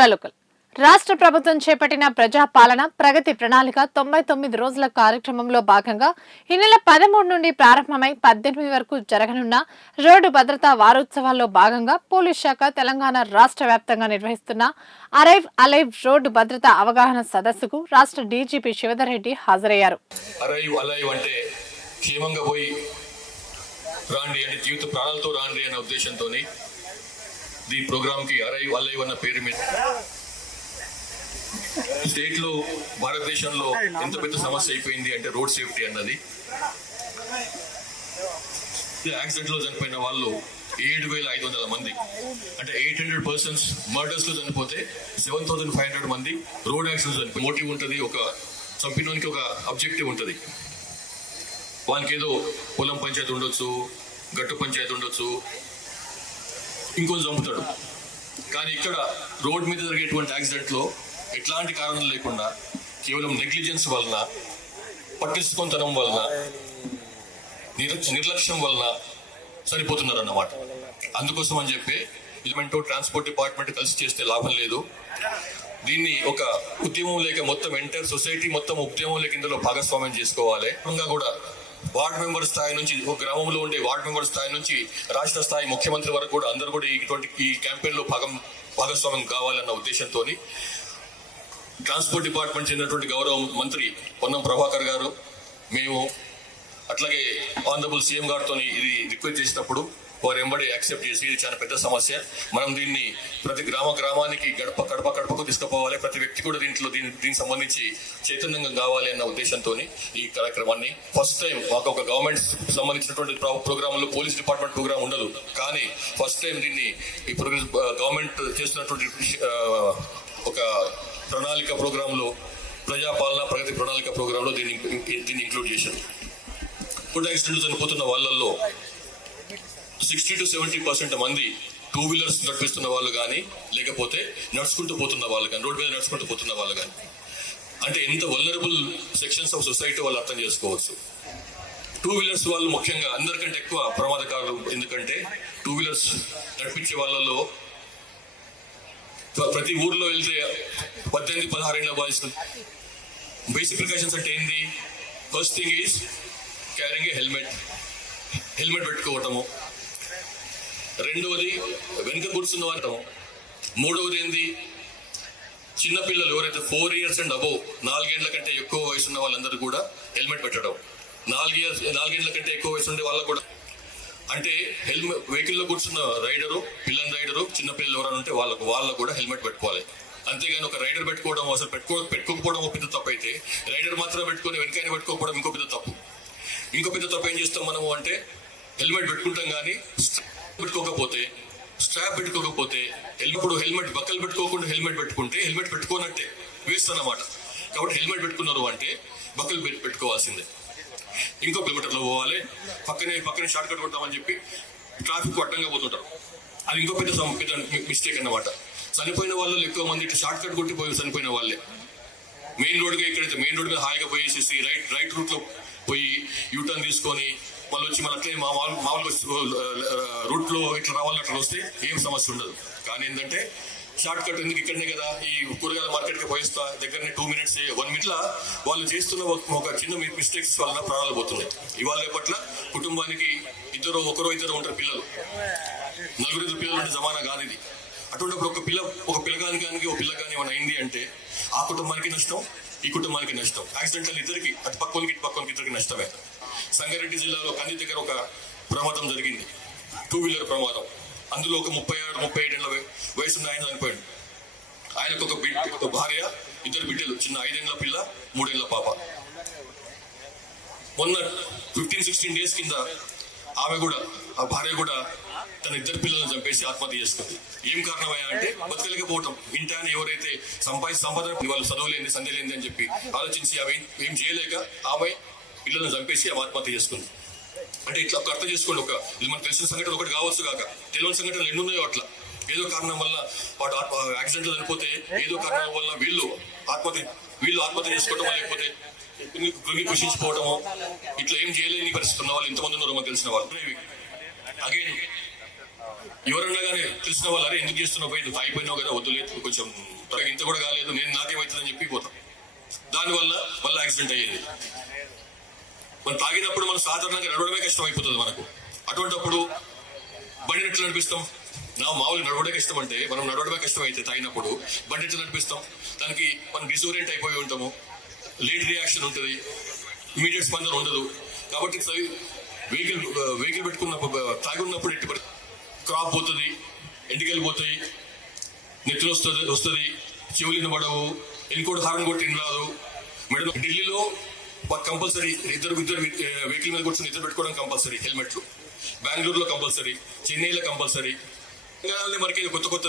ఊరాలోకల్ రాష్ట్ర ప్రభుత్వం చేపట్టిన ప్రజాపాలన ప్రగతి ప్రణాళిక 99 రోజుల కార్యక్రమంలో భాగంగా ఈ నెల 13 నుండి ప్రారంభమై 18 వరకు జరగనున్న రోడ్డు భద్రతా వారోత్సవాల్లో భాగంగా పోలీస్ శాఖ తెలంగాణ రాష్ట్ర వ్యాప్తంగా నిర్వహిస్తున్న అరైవ్ అలైవ్ రోడ్డు భద్రతా అవగాహన సదస్సుకు రాష్ట్ర డీజీపీ శివధర్ రెడ్డి హాజరయ్యారు. అరైవ్ అలైవ్ అంటే క్షేమంగా పోయి రాండి అంటే జీవిత ప్రాణాలతో రాండి అనే ఉద్దేశంతో ఈ ప్రోగ్రామ్ కి అరైవ్ అలైవ్ అన్న పేరు మీద స్టేట్ లో భారతదేశంలో ఎంత పెద్ద సమస్య అయిపోయింది అంటే రోడ్ సేఫ్టీ అన్నది. యాక్సిడెంట్ లో చనిపోయిన వాళ్ళు 7,500 మంది, అంటే 800 persons మర్డర్స్ లో చనిపోతే 7,500 మంది రోడ్ యాక్సిడెంట్స్ చనిపోయి. మోటివ్ ఉంటుంది, ఒక చంపినోనికి ఒక అబ్జెక్టివ్ ఉంటుంది. వాళ్ళకి ఏదో పొలం పంచాయతీ ఉండొచ్చు, గట్టు పంచాయతీ ఉండొచ్చు, ఇంకొంచెం చంపుతాడు. కానీ ఇక్కడ రోడ్ మీద జరిగేటువంటి యాక్సిడెంట్ లో ఎట్లాంటి కారణం లేకుండా కేవలం నెగ్లిజెన్స్ వలన, పట్టించుకోతనం వలన, నిర్లక్ష్యం వలన సరిపోతున్నారు అన్నమాట. అందుకోసం అని చెప్పి ట్రాన్స్పోర్ట్ డిపార్ట్మెంట్ కలిసి చేస్తే లాభం లేదు. దీన్ని ఒక ఉద్యమం లేక మొత్తం ఎంటైర్ సొసైటీ మొత్తం ఉద్యమం లేక ఇందులో భాగస్వామ్యం చేసుకోవాలి. కూడా వార్డ్ మెంబర్ స్థాయి నుంచి, ఒక గ్రామంలో ఉండే వార్డ్ మెంబర్ స్థాయి నుంచి రాష్ట్ర స్థాయి ముఖ్యమంత్రి వరకు కూడా అందరూ కూడా ఈ క్యాంపెయిన్ లో భాగస్వామ్యం కావాలన్న ఉద్దేశంతో ట్రాన్స్పోర్ట్ డిపార్ట్మెంట్ చెందినటువంటి గౌరవ మంత్రి పొన్నం ప్రభాకర్ గారు, మేము అట్లాగే ఆనరబుల్ సీఎం గారితో ఇది రిక్వెస్ట్ చేసినప్పుడు వారు ఎంబడి యాక్సెప్ట్ చేసి ఇది చాలా పెద్ద సమస్య, మనం దీన్ని ప్రతి గ్రామానికి గడపకు తీసుకుపోవాలి, ప్రతి వ్యక్తి కూడా దీనికి సంబంధించి చైతన్యంగా కావాలి అన్న ఉద్దేశంతో ఈ కార్యక్రమాన్ని ఫస్ట్ టైం మాకు ఒక గవర్నమెంట్ సంబంధించినటువంటి ప్రోగ్రామ్ లో పోలీస్ డిపార్ట్మెంట్ ప్రోగ్రామ్ ఉండదు, కానీ ఫస్ట్ టైం దీన్ని ఈ గవర్నమెంట్ చేస్తున్నటువంటి ఒక ప్రణాళిక ప్రోగ్రామ్ లో, ప్రజాపాలన ప్రగతి ప్రణాళిక ప్రోగ్రామ్ లో దీన్ని ఇంక్లూడ్ చేశారు. ఫుడ్ యాక్సిడెంట్ చనిపోతున్న వాళ్ళల్లో 60 to 70% మంది 2 వీలర్స్ నడిపిస్తున్న వాళ్ళు కానీ, లేకపోతే నడుచుకుంటూ పోతున్న వాళ్ళు కానీ, రోడ్ మీద నడుచుకుంటూ పోతున్న వాళ్ళు కానీ, అంటే ఎంత వల్నరబుల్ సెక్షన్స్ ఆఫ్ సొసైటీ వాళ్ళు అర్థం చేసుకోవచ్చు. 2 వీలర్స్ వాళ్ళు ముఖ్యంగా అందరికంటే ఎక్కువ ప్రమాదకారులు. ఎందుకంటే 2 వీలర్స్ నడిపించే వాళ్ళలో ప్రతి ఊర్లో వెళ్తే 18-16 ఏళ్ళ వయసు. బేసిక్ ప్రికాషన్స్ అంటే ఏంది? First thing is carrying a helmet పెట్టుకోవటము. రెండవది వెనుక కూర్చున్న వాడటం. మూడవది ఏంది? చిన్నపిల్లలు ఎవరైతే 4 years అండ్ అబోవ్, 4 ఏళ్ల కంటే ఎక్కువ వయసు ఉన్న వాళ్ళందరూ కూడా హెల్మెట్ పెట్టడం. 4 ఏళ్ల కంటే ఎక్కువ వయసు ఉండే వాళ్ళకు కూడా, అంటే వెహికల్ లో కూర్చున్న రైడరు, పిల్లల రైడరు, చిన్నపిల్లలు ఎవరైనా ఉంటే వాళ్ళకు కూడా హెల్మెట్ పెట్టుకోవాలి. అంతేగాని ఒక రైడర్ పెట్టుకోవడం, అసలు పెట్టుకోకపోవడం ఒక పెద్ద తప్పు అయితే, రైడర్ మాత్రం పెట్టుకుని వెనకాయని పెట్టుకోకపోవడం ఇంకో పెద్ద తప్పు. ఏం చేస్తాం మనము అంటే, హెల్మెట్ పెట్టుకుంటాం కానీ స్ట్రాప్ పెట్టుకోకపోతే ఇప్పుడు హెల్మెట్ బక్కలు పెట్టుకోకుండా హెల్మెట్ పెట్టుకుంటే హెల్మెట్ పెట్టుకోనట్టే, వేస్ట్ అన్నమాట. కాబట్టి హెల్మెట్ పెట్టుకున్నారు అంటే బక్కలు పెట్టుకోవాల్సిందే. ఇంకో కిలోమీటర్లో పోవాలి, పక్కనే షార్ట్ కట్ కొడతామని చెప్పి ట్రాఫిక్ అడ్డంగా పోతుంటారు. అది ఇంకో పెద్ద మిస్టేక్ అన్నమాట. చనిపోయిన వాళ్ళు ఎక్కువ మంది ఇట్లా షార్ట్ కట్ కొట్టి పోయి చనిపోయిన వాళ్ళే. మెయిన్ రోడ్గా ఇక్కడైతే మెయిన్ రోడ్ మీద హాయిగా పోయేసేసి రైట్ రూట్ లో పోయి యూటర్న్ తీసుకొని మళ్ళీ వచ్చి అట్లే మామూలుగా రూట్ లో ఇట్లా రావాలని అట్లా వస్తే ఏం సమస్య ఉండదు. కానీ ఏంటంటే షార్ట్ కట్ ఎందుకు, ఇక్కడనే కదా ఈ కూరగాయల మార్కెట్ కి పోయిస్తా, దగ్గరనే 2 minutes 1 minute లా వాళ్ళు చేస్తున్న ఒక చిన్న మిస్టేక్స్ వల్ల ప్రాణాలు పోతున్నాయి. ఇవాళ రేపట్ల కుటుంబానికి ఒకరో ఇద్దరు ఉంటారు పిల్లలు, 4 పిల్లలు అంటే జమానా కాదు ఇది. అటువంటిప్పుడు ఒక పిల్లగానికి ఒక పిల్లగాని ఏమైనా అయింది అంటే ఆ కుటుంబానికి నష్టం, ఈ కుటుంబానికి నష్టం. యాక్సిడెంట్లు ఇద్దరికి, అటు పక్కనికి ఇటు పక్కనికి ఇద్దరికి నష్టమే. సంగారెడ్డి జిల్లాలో కంది దగ్గర ఒక ప్రమాదం జరిగింది, 2 వీలర్ ప్రమాదం. అందులో ఒక 36-37 ఏళ్ల వయసున్న ఆయన చనిపోయాడు. ఆయనకు ఒక భార్య, 2 బిడ్డలు, చిన్న 5 ఏళ్ల పిల్ల, 3 ఏళ్ల పాప. మొన్న 15-16 days కింద ఆ భార్య కూడా తన 2 పిల్లలను చంపేసి ఆత్మహత్య చేసుకుంది. ఏం కారణమయ్యా అంటే బతకలేకపోవటం. ఇంటాయన ఎవరైతే సంపాదన వాళ్ళు చదవలేంది, సంధ్య లేని అని చెప్పి ఆలోచించి ఆమె ఏం చేయలేక ఆమె పిల్లలను చంపేసి ఆమె ఆత్మహత్య చేసుకుంది. అంటే ఇట్లా అర్థం చేసుకోండి. మనకు తెలిసిన సంఘటన ఒకటి కావచ్చు కాక తెలియని సంఘటనలు ఎన్ని ఉన్నాయో అట్లా. ఏదో కారణం వల్ల వాడు యాక్సిడెంట్ చనిపోతే, ఏదో కారణం వల్ల వీళ్ళు ఆత్మహత్య చేసుకోవటం, లేకపోతే కృషించిపోవటము, ఇట్లా ఏం చేయలేని పరిస్థితి ఉన్న వాళ్ళు ఇంతమంది ఉన్నారు మనకు తెలిసిన వాళ్ళు. అగైన్ ఎవరన్నా కానీ తెలిసిన వాళ్ళు అరే ఎందుకు చేస్తున్నావు పోయి నువ్వు తాగిపోయినావు కదా వద్దులేదు కొంచెం ఇంత కూడా కాలేదు నేను నాకేమవుతుందని చెప్పి పోతాం. దానివల్ల మళ్ళీ యాక్సిడెంట్ అయ్యేది. మనం తాగినప్పుడు మనం సాధారణంగా నడవడమే కష్టం అయిపోతుంది మనకు. అటువంటిప్పుడు బండి ఎట్లా నడిపిస్తాం? మామూలు నడవడే కష్టం అంటే మనం నడవడమే కష్టం అయితే తాగినప్పుడు బండి ఎట్లా నడిపిస్తాం? దానికి మనం డిసోరియంట్ అయిపోయి ఉంటాము, లేట్ రియాక్షన్ ఉంటుంది, ఇమీడియట్ స్పందన ఉండదు. కాబట్టి వెహికల్ పెట్టుకున్న తాగి ఉన్నప్పుడు ఎట్టి క్రాప్ పోతుంది, ఎంటికలు పోతాయి, నెత్తులు వస్తుంది, చెవులు పడవు, ఎన్కోటి హారం కొట్టి రాదు. మేడం ఢిల్లీలో కంపల్సరీ ఇద్దరు వెహికల్ మీద కూర్చొని ఇద్దరు పెట్టుకోవడం కంపల్సరీ హెల్మెట్లు. బెంగళూరులో కంపల్సరీ, చెన్నైలో కంపల్సరీ. మనకి కొత్త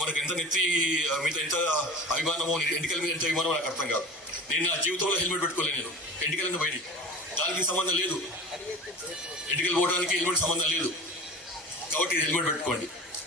మనకు ఎంత నెత్తి మీద ఎంత అభిమానమో, ఎన్నికల మీద ఎంత అభిమానమో నాకు అర్థం కాదు. నేను నా జీవితంలో హెల్మెట్ పెట్టుకోలేదు. నేను ఎన్నికలను పోయి దానికి సంబంధం లేదు, ఎన్నికలు పోవడానికి హెల్మెట్ సంబంధం లేదు. కాబట్టి హెల్మెట్ పెట్టుకోండి.